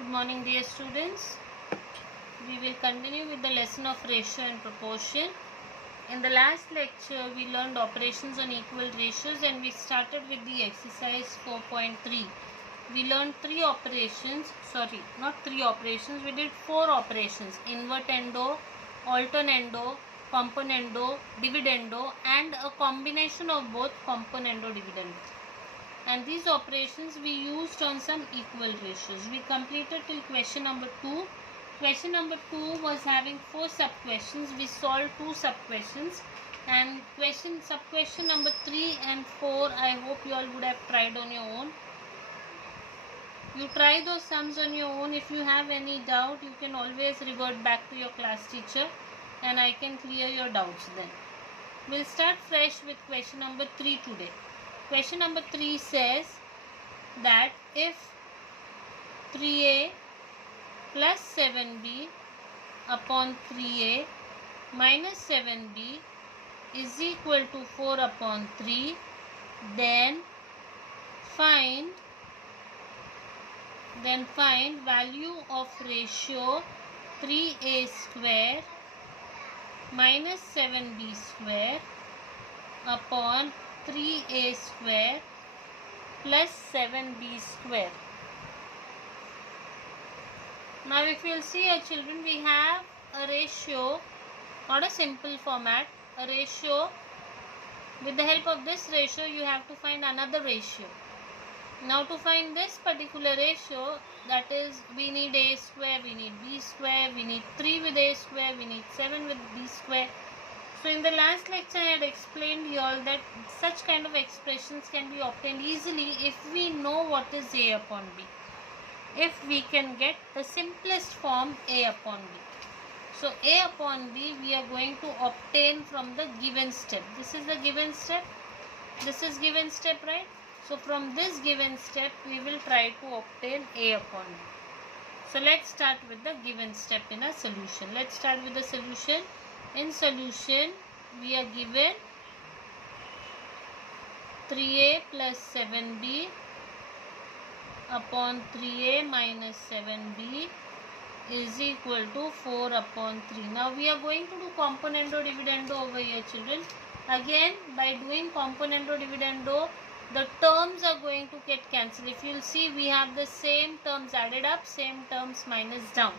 Good morning, dear students. We will continue with the lesson of ratio and proportion. In the last lecture, we learned operations on equal ratios and we started with the exercise 4.3. We learned we did 4 operations: invertendo, alternando, componendo, dividendo, and a combination of both componendo dividendo. And these operations we used on some equal ratios. We completed till question number 2. Question number 2 was having 4 sub questions. We solved 2 sub questions, and sub question number 3 and 4 I hope you all would have tried on your own. You try those sums on your own. If you have any doubt, you can always revert back to your class teacher and I can clear your doubts then. We'll start fresh with question number 3 today. Question number 3 says that if 3a plus 7b upon 3a minus 7b is equal to 4 upon 3, then find value of ratio 3a square minus 7b square upon 3a square plus 7b square. Now if you will see your children, we have a ratio, not a simple format, a ratio. With the help of this ratio you have to find another ratio. Now to find this particular ratio, that is, we need a square, we need b square, we need 3 with a square, we need 7 with b square. So in the last lecture I had explained you all that such kind of expressions can be obtained easily if we know what is a upon b. If we can get the simplest form a upon b. So a upon b we are going to obtain from the given step. This is the given step. This is given step, right? So from this given step we will try to obtain a upon b. So let's start with the given step in a solution. Let's start with the solution. In solution we are given 3a plus 7b upon 3a minus 7b is equal to 4 upon 3. Now we are going to do componendo dividendo over here, children. Again, by doing componendo dividendo, the terms are going to get cancelled. If you will see, we have the same terms added up, same terms minus down.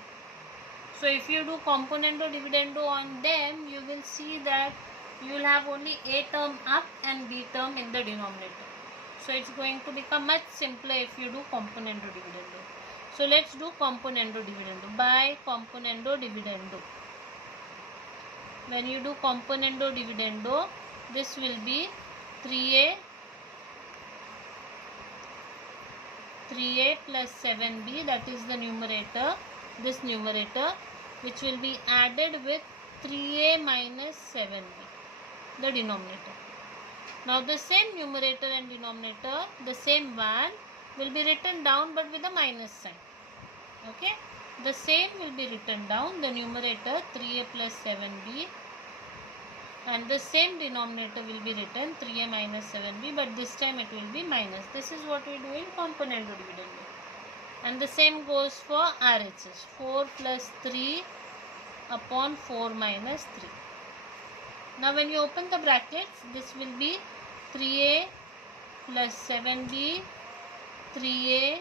So if you do componendo dividendo on them, you will see that you will have only a term up and b term in the denominator. So it's going to become much simpler if you do componendo dividendo. So let's do componendo dividendo. By componendo dividendo, when you do componendo dividendo, this will be 3a plus 7b, that is the numerator, this numerator, which will be added with 3a minus 7b, the denominator. Now the same numerator and denominator, the same one, will be written down but with a minus sign. Okay, the same will be written down, the numerator 3a plus 7b, and the same denominator will be written 3a minus 7b, but this time it will be minus. This is what we do in componendo dividendo. And the same goes for RHS, 4 plus 3 upon 4 minus 3. Now when you open the brackets, this will be 3a plus 7b, 3a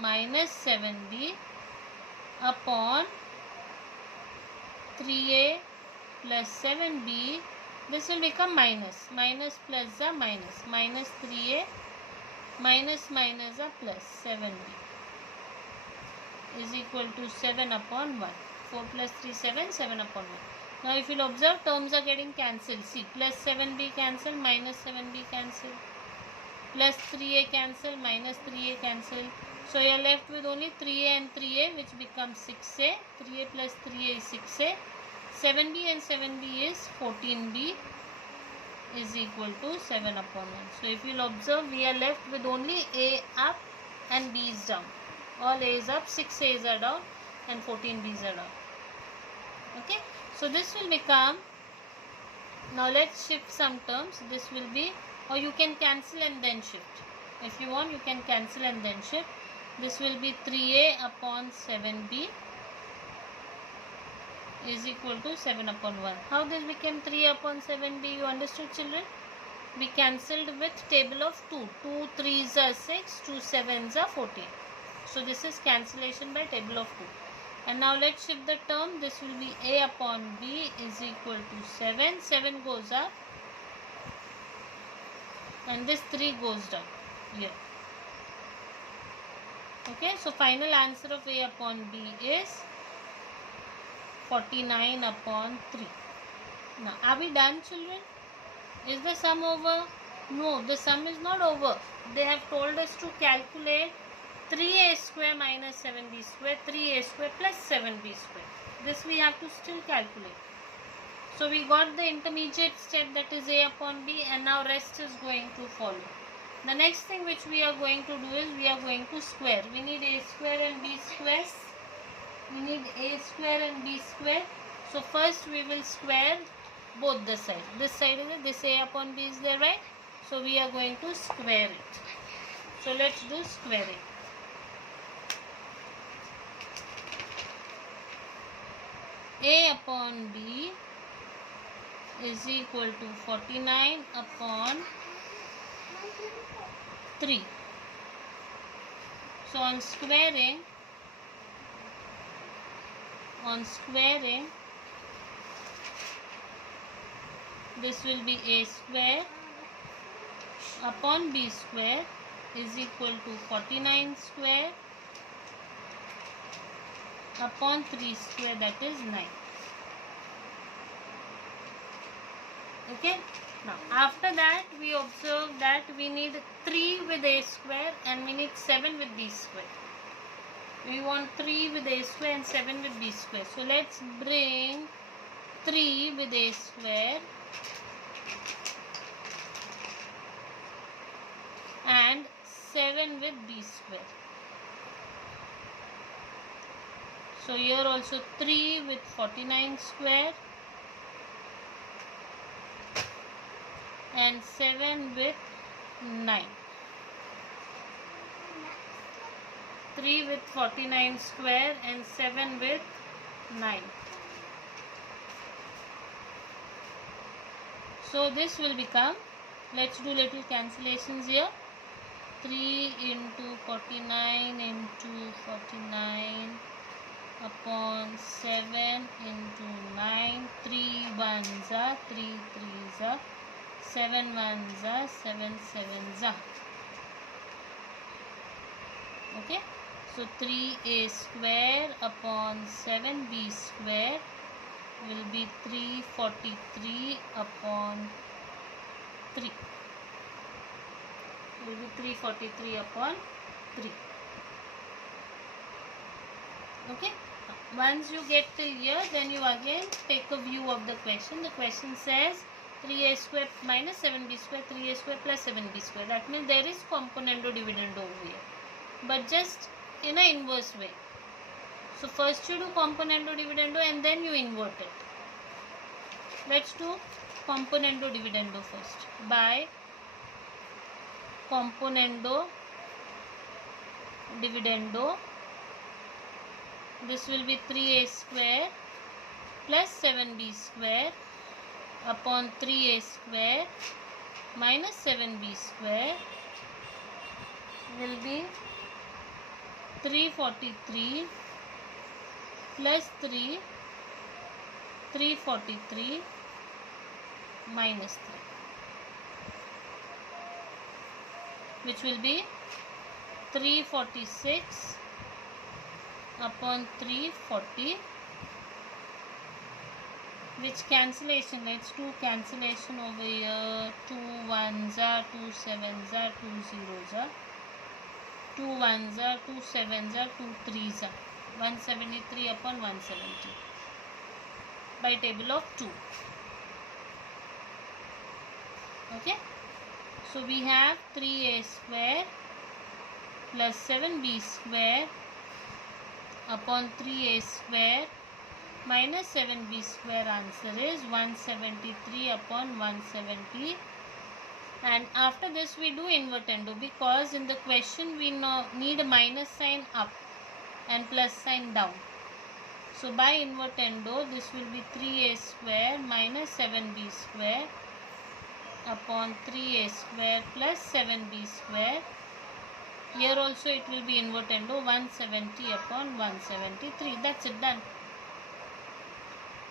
minus 7b upon 3a plus 7b. This will become minus. Minus plus a minus. Minus 3a minus minus a plus 7b is equal to 7 upon 1. 4 plus 3, 7, 7 upon 1. Now if you will observe, terms are getting cancelled. See, plus 7b cancel, minus 7b cancel, plus 3a cancel, minus 3a cancel. So you are left with only 3a and 3a, which becomes 6a. 3a plus 3a is 6a. 7b and 7b is 14b is equal to 7 upon 1. So if you will observe, we are left with only a up and b is down. All a is up, 6 a's are down and 14 b's are down. Okay, so this will become, now let's shift some terms. This will be, or you can cancel and then shift. If you want, you can cancel and then shift. This will be 3a upon 7b is equal to 7 upon 1. How this became 3 upon 7b? You understood, children? We cancelled with table of 2. 2 3s are 6, 2 7s are 14. So this is cancellation by table of 2. And now let's shift the term. This will be a upon b is equal to 7. 7 goes up. And this 3 goes down here. Okay, so final answer of a upon b is 49 upon 3. Now, are we done, children? Is the sum over? No, the sum is not over. They have told us to calculate 3a square minus 7b square, 3a square plus 7b square. This we have to still calculate. So, we got the intermediate step, that is a upon b, and now rest is going to follow. The next thing which we are going to do is we are going to square. We need a square and b squares. We need a square and b square. So first we will square both the sides. This side is this a upon b is there, right? So we are going to square it. So let's do squaring. A upon b is equal to 49 upon 3. So on squaring, this will be a square upon b square is equal to 49 square upon 3 square, that is 9. Okay. Now after that we observe that we need 3 with a square and we need 7 with b square. We want 3 with a square and 7 with b square. So let's bring 3 with a square and 7 with b square. So here also 3 with 49 square and 7 with 9. 3 with 49 square and 7 with 9. So this will become, let's do little cancellations here. 3 into 49 into 49 upon 7 into 9. 3 ones are 3 threes are 7 ones are 7 sevens are. Okay. So 3a square upon 7b square will be 343 upon 3. Will be 343 upon 3. Okay. Once you get till here, then you again take a view of the question. The question says 3a square minus 7b square, 3a square plus 7b square. That means there is componendo dividendo over here, but just in an inverse way. So first you do componendo dividendo and then you invert it. Let's do componendo dividendo first. By componendo dividendo, this will be 3a square plus 7b square upon 3a square minus 7b square will be 343 plus 3, 343 minus 3, which will be 346 upon 340, which cancellation, let's do cancellation over here. 2 ones are 2 sevens are 2 zeros are 2 ones are 2 sevens are 2 threes are 173 upon 170 by table of 2. Okay. So we have 3a square plus 7b square upon 3a square minus 7b square. Answer is 173 upon 170, And after this we do invertendo, because in the question we need a minus sign up and plus sign down. So by invertendo, this will be 3a square minus 7b square upon 3a square plus 7b square. Here also it will be invertendo, 170 upon 173. That's it, done.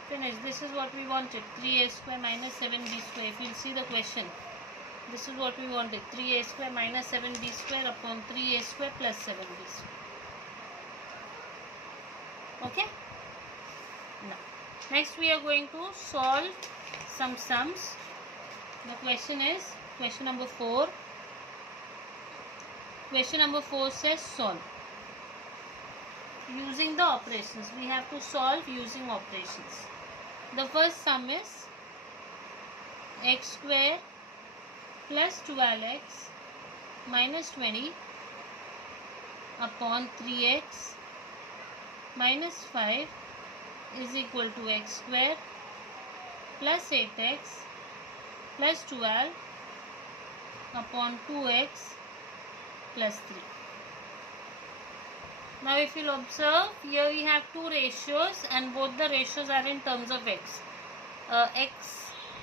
Finished. This is what we wanted, 3a square minus 7b square. If you will see the question, this is what we wanted, 3a square minus 7b square upon 3a square plus 7b square. Okay. Now, next we are going to solve some sums. The question is question number 4. Question number 4 says solve. Using the operations, we have to solve using operations. The first sum is x square plus 12x minus 20 upon 3x minus 5 is equal to x square plus 8x plus 12 upon 2x plus 3. Now if you'll observe, here we have two ratios and both the ratios are in terms of x. X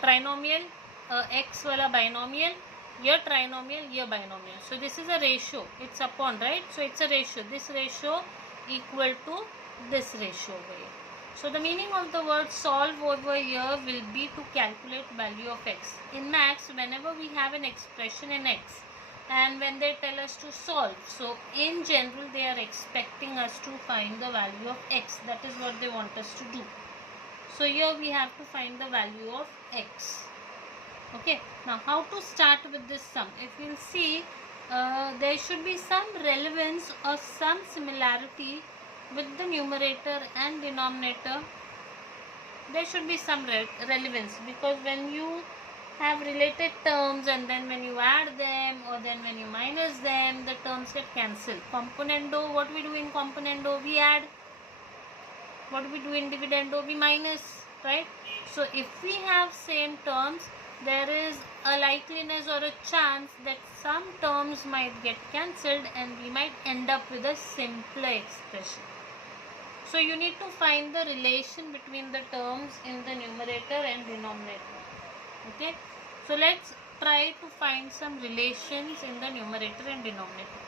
trinomial, x wala binomial, here trinomial, here binomial. So this is a ratio, it's upon, right? So it's a ratio, this ratio equal to this ratio over here. So the meaning of the word solve over here will be to calculate value of x. In maths, whenever we have an expression in x and when they tell us to solve, so in general they are expecting us to find the value of x. That is what they want us to do. So here we have to find the value of x. Okay, now how to start with this sum? If you'll see, there should be some relevance or some similarity with the numerator and denominator. There should be some relevance, because when you have related terms and then when you add them or then when you minus them, the terms get cancelled. Componendo, what we do in componendo? We add. What we do in dividendo? We minus, right? So if we have same terms, there is a likeliness or a chance that some terms might get cancelled and we might end up with a simpler expression. So you need to find the relation between the terms in the numerator and denominator. Okay. So let's try to find some relations in the numerator and denominator.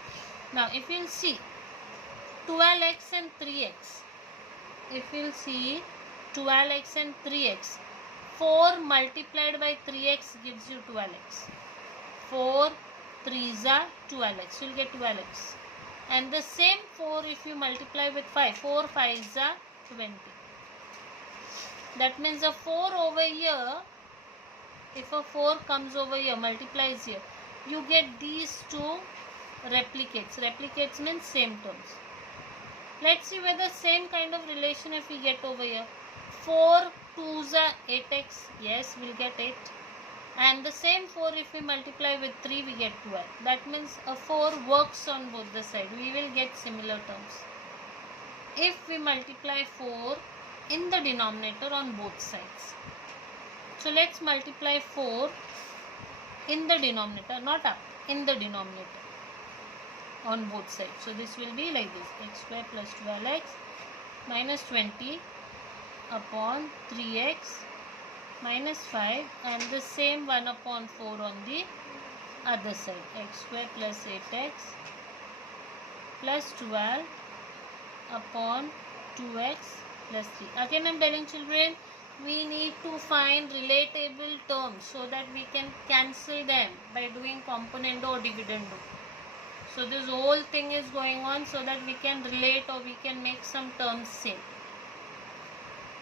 Now if you'll see 12x and 3x. If you'll see 12x and 3x. 4 multiplied by 3x gives you 12x. 4 3s are 12x. You'll get 12x. And the same 4 if you multiply with 5. 4 5s are 20. That means a 4 over here, if a 4 comes over here, multiplies here, you get these two replicates. Replicates means same terms. Let's see whether same kind of relation if we get over here. 4 2s are 8x. Yes, we'll get 8. And the same 4 if we multiply with 3, we get 12. That means a 4 works on both the sides. We will get similar terms. If we multiply 4 in the denominator on both sides. So let's multiply 4 in the denominator, not up, in the denominator on both sides. So this will be like this, x square plus 12x minus 20 upon 3x minus 5, and the same 1 upon 4 on the other side, x square plus 8x plus 12 upon 2x plus 3. Again I am telling children, we need to find relatable terms so that we can cancel them by doing componendo or dividendo. So this whole thing is going on so that we can relate or we can make some terms same.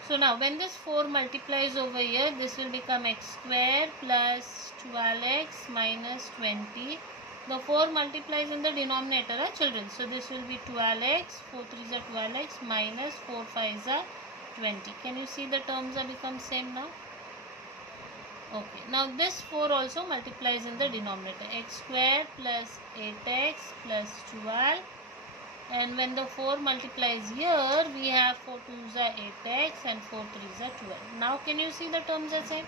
So now when this 4 multiplies over here, this will become x square plus 12x minus 20. The 4 multiplies in the denominator, children. So this will be 12x, 4 3s are 12x minus 4 5s are 20. Can you see the terms are become same now? Okay. Now this 4 also multiplies in the denominator. X square plus 8x plus 12. And when the 4 multiplies here, we have 4 2s are 8x and 4 3s are 12. Now can you see the terms are same?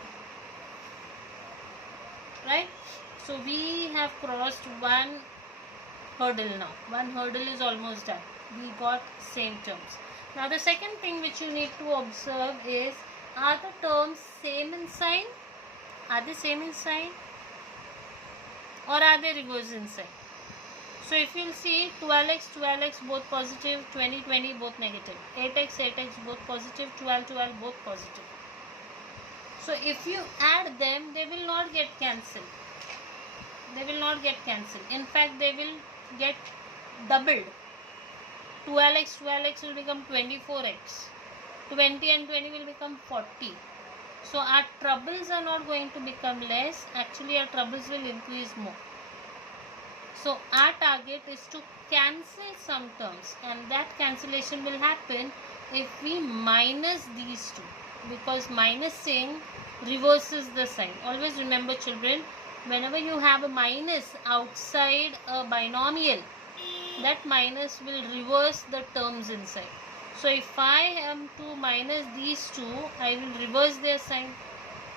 Right? So we have crossed one hurdle now. One hurdle is almost done. We got same terms. Now the second thing which you need to observe is, are the terms same in sign? Are they same in sign? Or are they reverse in sign? So if you'll see 12x, 12x both positive, 20, 20 both negative, 8x, 8x both positive, 12, 12 both positive. So if you add them, they will not get cancelled. They will not get cancelled. In fact, they will get doubled. 12x, 12x will become 24x. 20 and 20 will become 40. So our troubles are not going to become less. Actually, our troubles will increase more. So our target is to cancel some terms, and that cancellation will happen if we minus these two, because minusing reverses the sign. Always remember, children, whenever you have a minus outside a binomial, that minus will reverse the terms inside. So if I am to minus these two, I will reverse their sign.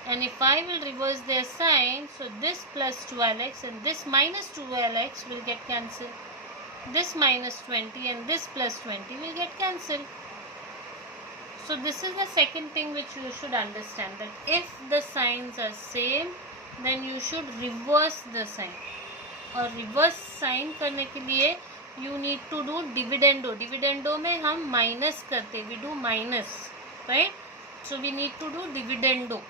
And if I will reverse their sign, so this plus 12x and this minus 12x will get cancelled. This minus 20 and this plus 20 will get cancelled. So this is the second thing which you should understand, that if the signs are same, then you should reverse the sign. और reverse sign करने के लिए you need to do dividendo. Dividendo में हम minus करते, we do minus, right? So we need to do dividendo.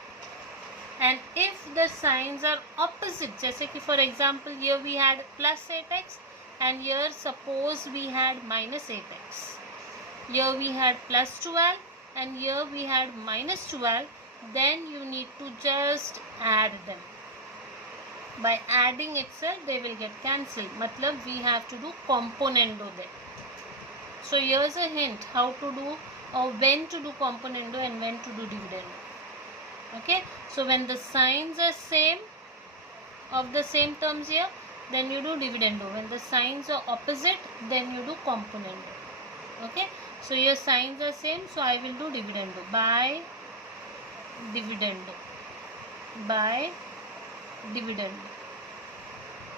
And if the signs are opposite, जैसे कि for example here we had plus 8x and here suppose we had minus 8x. Here we had plus 12 and here we had minus 12, then you need to just add them. By adding itself they will get cancelled. Matlab we have to do componendo there. So here's a hint how to do or when to do componendo and when to do dividendo. Okay, so when the signs are same of the same terms here, then you do dividendo. When the signs are opposite, then you do componendo. Okay, so your signs are same, so I will do dividendo. By dividendo. By dividendo.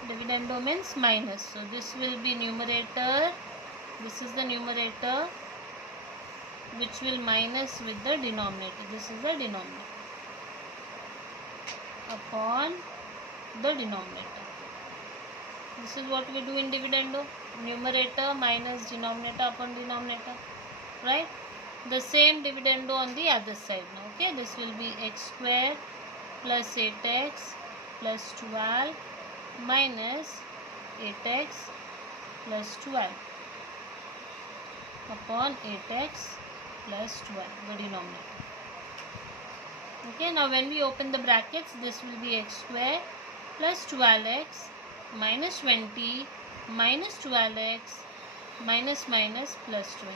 Dividendo means minus. So this will be numerator. This is the numerator which will minus with the denominator. This is the denominator upon the denominator. This is what we do in dividendo. Numerator minus denominator upon denominator, right? The same dividendo on the other side now. Okay, this will be x square plus 8x plus 12 minus 8x plus 12 upon 8x plus 12, the denominator. Okay, now when we open the brackets, this will be x square plus 12x minus 20 minus 12x minus minus plus 20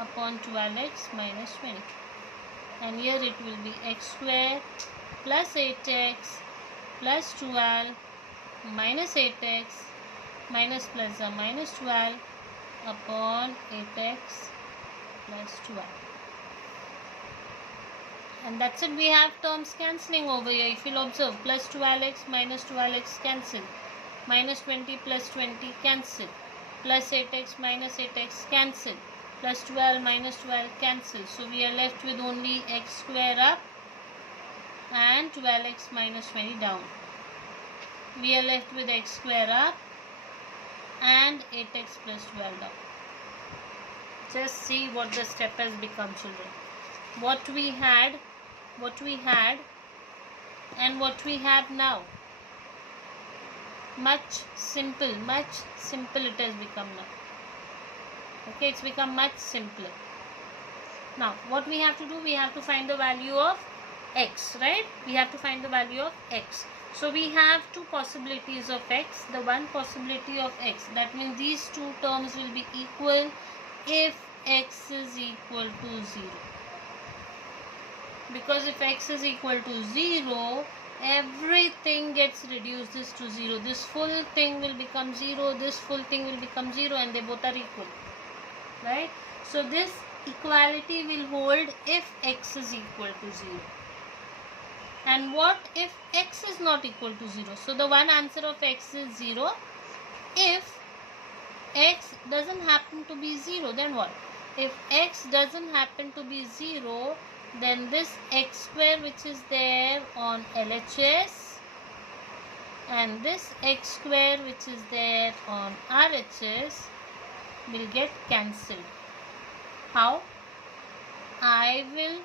upon 12x minus 20. And here it will be x square plus 8x plus 12 minus 8x minus plus the minus 12 upon 8x plus 12. And that's it, we have terms cancelling over here. If you'll observe, plus 12x minus 12x cancel, minus 20 plus 20 cancel, plus 8x minus 8x cancel, plus 12 minus 12 cancel. So we are left with only x square up and 12x minus 20 down. We are left with x square up and 8x plus 12 down. Just see what the step has become, children. What we had and what we have now. Much simple it has become now. Okay, it's become much simpler. Now what we have to do, we have to find the value of x, right? We have to find the value of x. So we have two possibilities of x. The one possibility of x, that means these two terms will be equal if x is equal to 0. Because if x is equal to 0, everything gets reduced this to 0. This full thing will become 0, this full thing will become 0, and they both are equal, right? So this equality will hold if x is equal to 0. And what if x is not equal to 0? So the one answer of x is 0. If x doesn't happen to be 0, then what? If x doesn't happen to be 0, then this x square which is there on LHS and this x square which is there on RHS will get cancelled. How? I will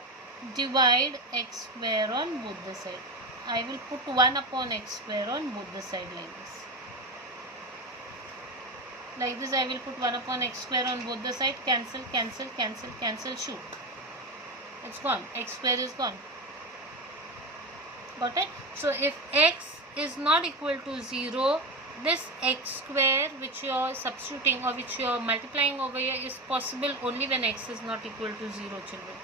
divide x square on both the sides. I will put 1 upon x square on both the sides like this. Like this I will put 1 upon x square on both the sides. Cancel, cancel, cancel, cancel, shoot. It's gone. X square is gone. Got it? So if x is not equal to 0, this x square which you are substituting or which you are multiplying over here is possible only when x is not equal to 0, children.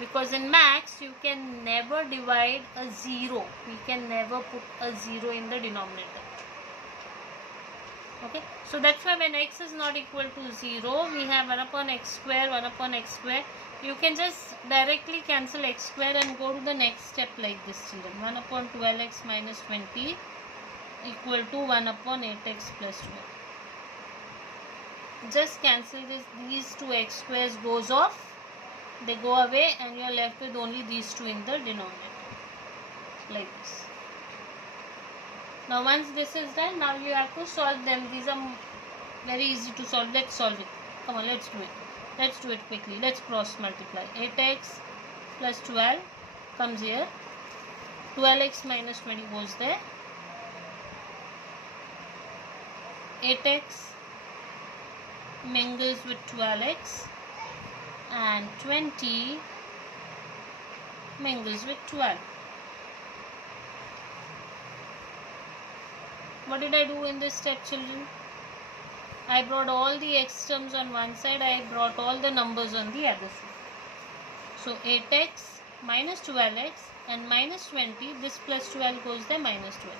Because in maths you can never divide a 0. We can never put a 0 in the denominator. Okay, so that's why when x is not equal to 0, we have 1 upon x square, 1 upon x square. You can just directly cancel x square and go to the next step like this, children. 1 upon 12x minus 20 equal to 1 upon 8x plus 12. Just cancel this. These two x squares goes off. They go away and you are left with only these two in the denominator. Like this. Now once this is done, now you have to solve them. These are very easy to solve. Let's solve it. Come on, let's do it. Let's do it quickly. Let's cross multiply. 8x plus 12 comes here. 12x minus 20 goes there. 8x mingles with 12x and 20 mingles with 12. What did I do in this step, children? I brought all the x terms on one side. I brought all the numbers on the other side. So 8x minus 12x and minus 20. This plus 12 goes there, minus 12.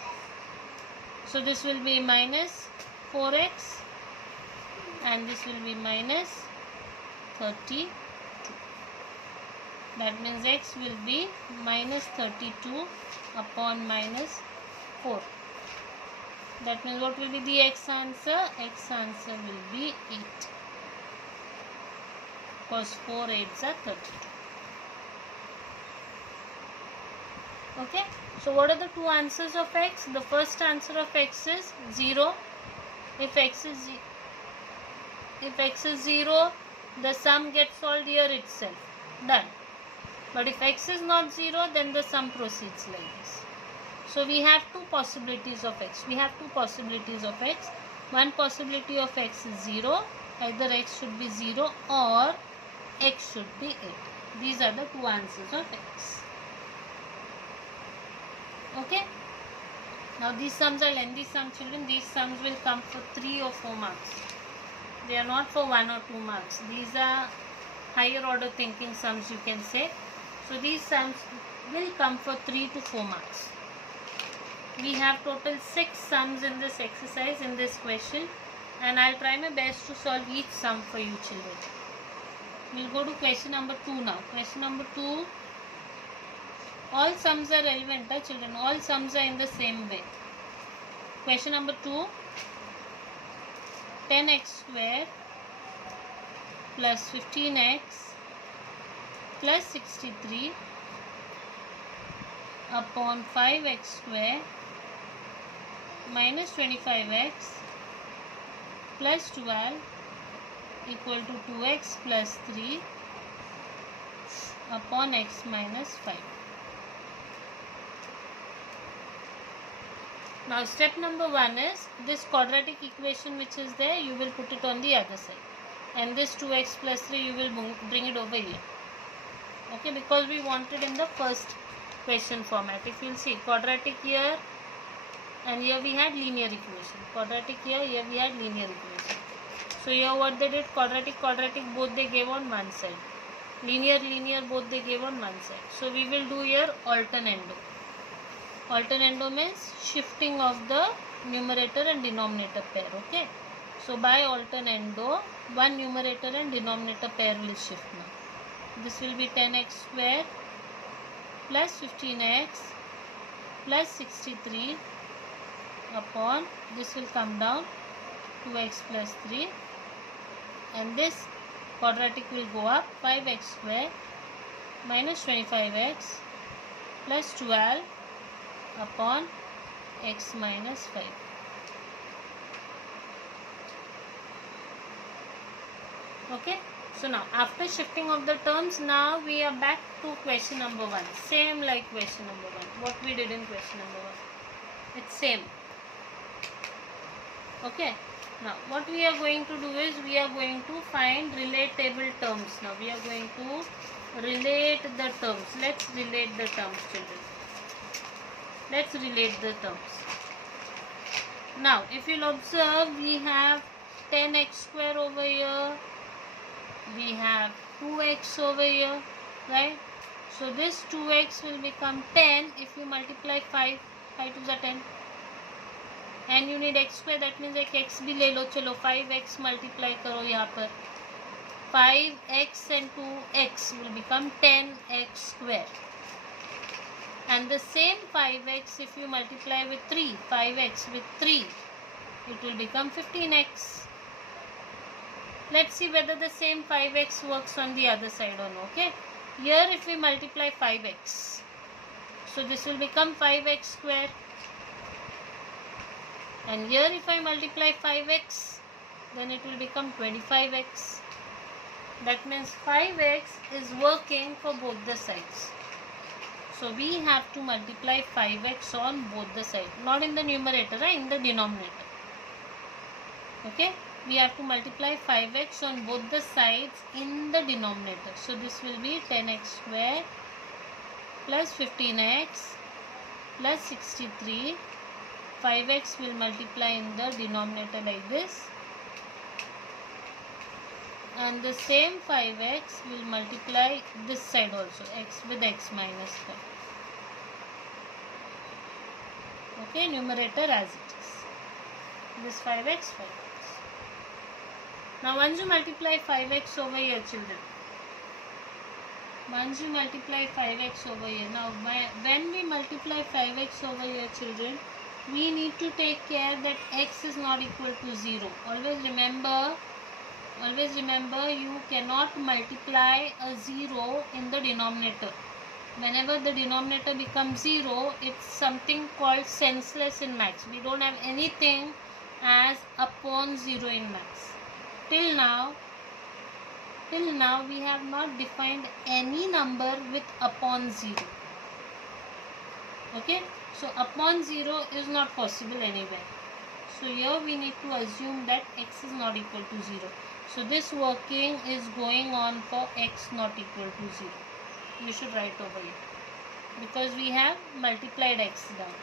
So this will be minus 4x and this will be minus 32. That means x will be minus 32 upon minus 4. That means what will be the x answer? X answer will be 8. Because 4 8s are 32. Okay. So what are the two answers of x? The first answer of x is 0. If x is 0, the sum gets solved here itself. Done. But if x is not 0, then the sum proceeds like this. So we have two possibilities of x. One possibility of x is 0. Either x should be 0 or x should be 8. These are the two answers of x. Okay. Now these sums are lengthy sums, children. These sums will come for 3 or 4 marks. They are not for 1 or 2 marks. These are higher order thinking sums, you can say. So these sums will come for 3 to 4 marks. We have total 6 sums in this exercise, in this question, and I'll try my best to solve each sum for you, children. We'll go to question number 2 now. Question number 2. All sums are relevant, children. All sums are in the same way. Question number 2. 10x square plus 15x plus 63 upon 5x square minus 25x plus 12 equal to 2x plus 3 upon x minus 5. Now step number 1 is this quadratic equation which is there, you will put it on the other side, and this 2x plus 3 you will bring it over here. Okay, because we want it in the first question format. If you will see, quadratic here and here we had linear equation. Quadratic here we had linear equation. So here what they did, quadratic both they gave on one side. Linear both they gave on one side. So we will do here alternando. Alternando means shifting of the numerator and denominator pair. Okay. So by alternando, one numerator and denominator pair will shift now. This will be 10x square plus 15x plus 63 upon, this will come down 2x plus 3, and this quadratic will go up, 5x square minus 25x plus 12 upon x minus 5. Okay, so now after shifting of the terms, now we are back to question number 1. Same like question number 1, what we did in question number 1, it's same. Okay, now what we are going to do is, we are going to find relatable terms. Now we are going to relate the terms. Let's relate the terms, children. Let's relate the terms. Now if you'll observe, we have 10x square over here, we have 2x over here, right? So this 2x will become 10 if you multiply 5 to the 10, and you need x square, that means एक x भी ले लो. चलो 5x multiply करो यहाँ पर, 5x and 2x will become 10x square, and the same 5x if you multiply with 3, 5x with 3, it will become 15x. Let's see whether the same 5x works on the other side or not. Okay, here if we multiply 5x, so this will become 5x square, and here if I multiply 5x, then it will become 25x. That means 5x is working for both the sides. So we have to multiply 5x on both the sides, not in the numerator, right? In the denominator. Okay, we have to multiply 5x on both the sides in the denominator. So this will be 10x square plus 15x plus 63. 5x will multiply in the denominator like this, and the same 5x will multiply this side also, x with x minus 5. Okay, numerator as it is, this 5x, 5x. Now once you multiply 5x over here, children, once you multiply 5x over here, now when we multiply 5x over here, children, we need to take care that x is not equal to 0. Always remember, you cannot multiply a 0 in the denominator. Whenever the denominator becomes 0, it's something called senseless in maths. We don't have anything as upon 0 in maths. Till now we have not defined any number with upon 0. Okay, so upon 0 is not possible anywhere. So here we need to assume that x is not equal to 0. So this working is going on for x not equal to 0. You should write over here, because we have multiplied x down.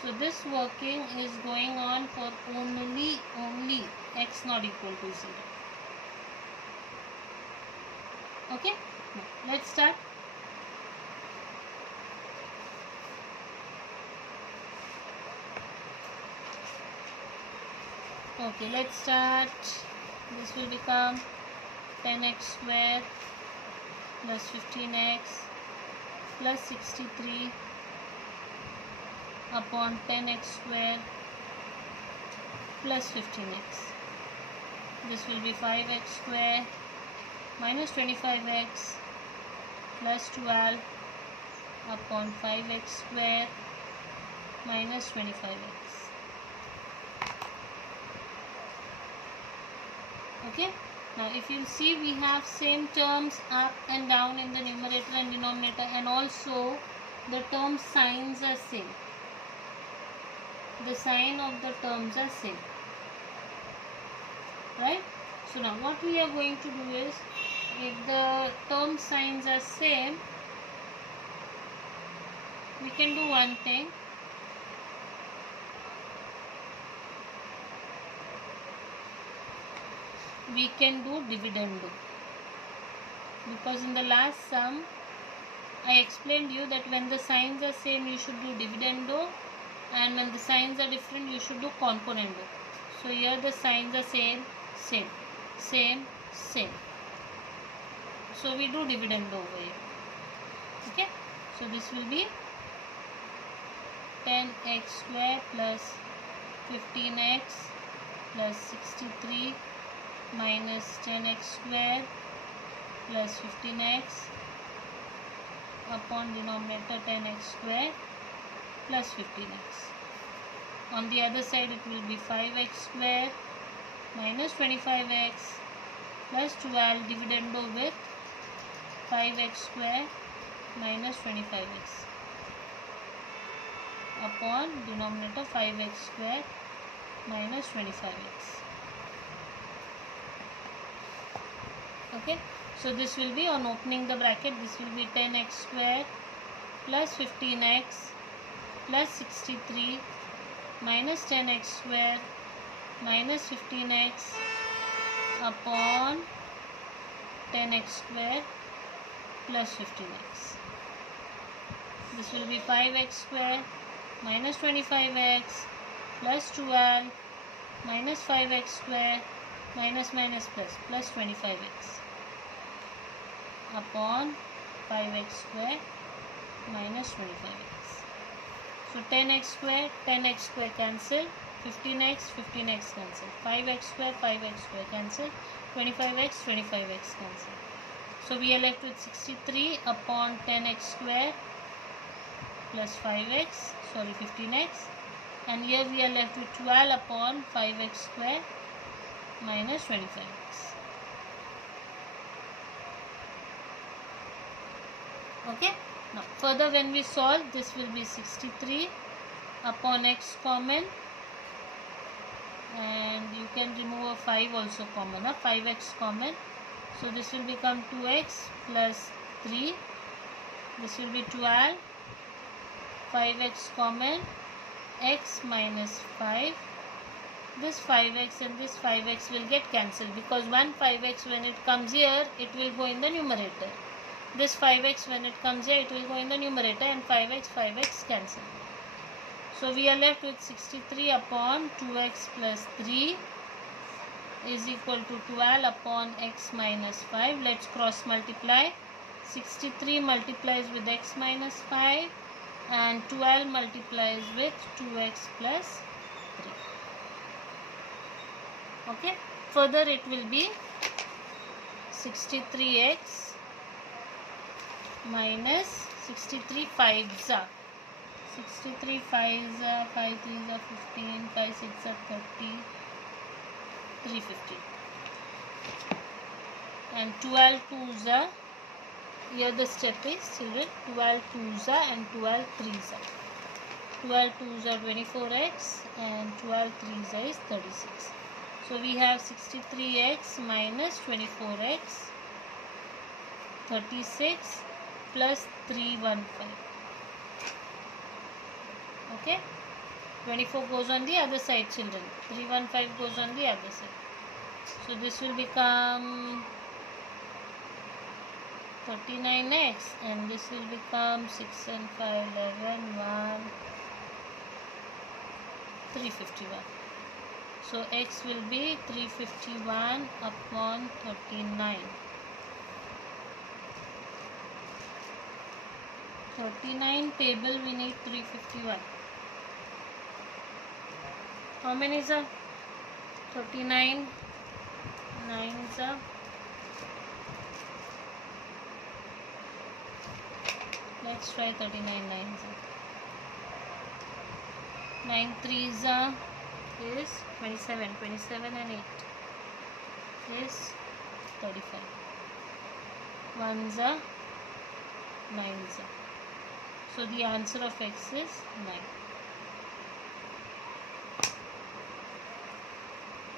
So this working is going on for only x not equal to 0. Okay, now let's start. Okay, let's start. This will become 10x square plus 15x plus 63 upon 10x square plus 15x. This will be 5x square minus 25x plus 12 upon 5x square minus 25x. Okay, now if you see, we have same terms up and down in the numerator and denominator, and also the term signs are same. The sign of the terms are same, right? So now what we are going to do is, if the term signs are same, we can do one thing. We can do dividendo, because in the last sum I explained you that when the signs are same you should do dividendo, and when the signs are different you should do componendo. So here the signs are same. So we do dividendo over here. Okay, so this will be 10x square plus 15x plus 63 minus 10x square plus 15x upon denominator 10x square plus 15x. On the other side it will be 5x square minus 25x plus 12 dividendo with 5x square minus 25x upon denominator 5x square minus 25x. Okay, so this will be, on opening the bracket, this will be 10x square plus 15x plus 63 minus 10x square minus 15x upon 10x square plus 15x. This will be 5x square minus 25x plus 12 minus 5x square minus plus 25x upon 5x square minus 25x. So 10x square cancel, 15x cancel, 5x square cancel, 25x cancel. So we are left with 63 upon 10x square plus 15x, and here we are left with 12 upon 5x square minus 25x. Okay, now further when we solve, this will be 63 upon x common, and you can remove a 5 also common, 5x common. So this will become 2x plus 3, this will be 12, 5x common, x minus 5, this 5x and this 5x will get cancelled, because one 5x when it comes here, it will go in the numerator. This 5x when it comes here, it will go in the numerator, and 5x cancel. So we are left with 63 upon 2x plus 3 is equal to 12 upon x minus 5. Let's cross multiply. 63 multiplies with x minus 5 and 12 multiplies with 2x plus 3. Okay. Further it will be 63x minus 63 5s are 63 5s are 5 3s are 15, 5 6 are 30, 350, and 12 2s are, here the step is children, 12 2s are and 12 3s are. 12 2s are 24x and 12 3s are is 36. So we have 63x minus 24x, 36 plus 315. Okay, 24 goes on the other side children, 315 goes on the other side. So this will become 39x, and this will become 6 and 5 11 1 351. So x will be 351 upon 39. 39 table we need 351. How many is 39 9s are, let's try 39 9s. 9 3s are is 27, 27 and 8 is 35. 1s are 9s are. So the answer of x is 9.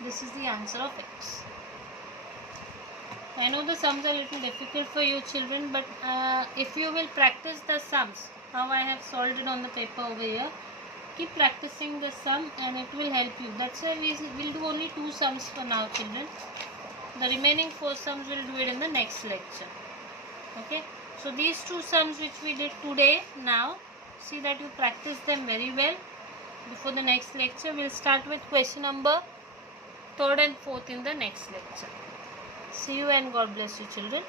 This is the answer of x. I know the sums are a little difficult for you children, but if you will practice the sums, how I have solved it on the paper over here, keep practicing the sum and it will help you. That's why we will do only 2 sums for now children. The remaining 4 sums we'll do it in the next lecture. Okay. So these 2 sums which we did today, now see that you practice them very well. Before the next lecture, we'll start with question number 3rd and 4th in the next lecture. See you and God bless you children.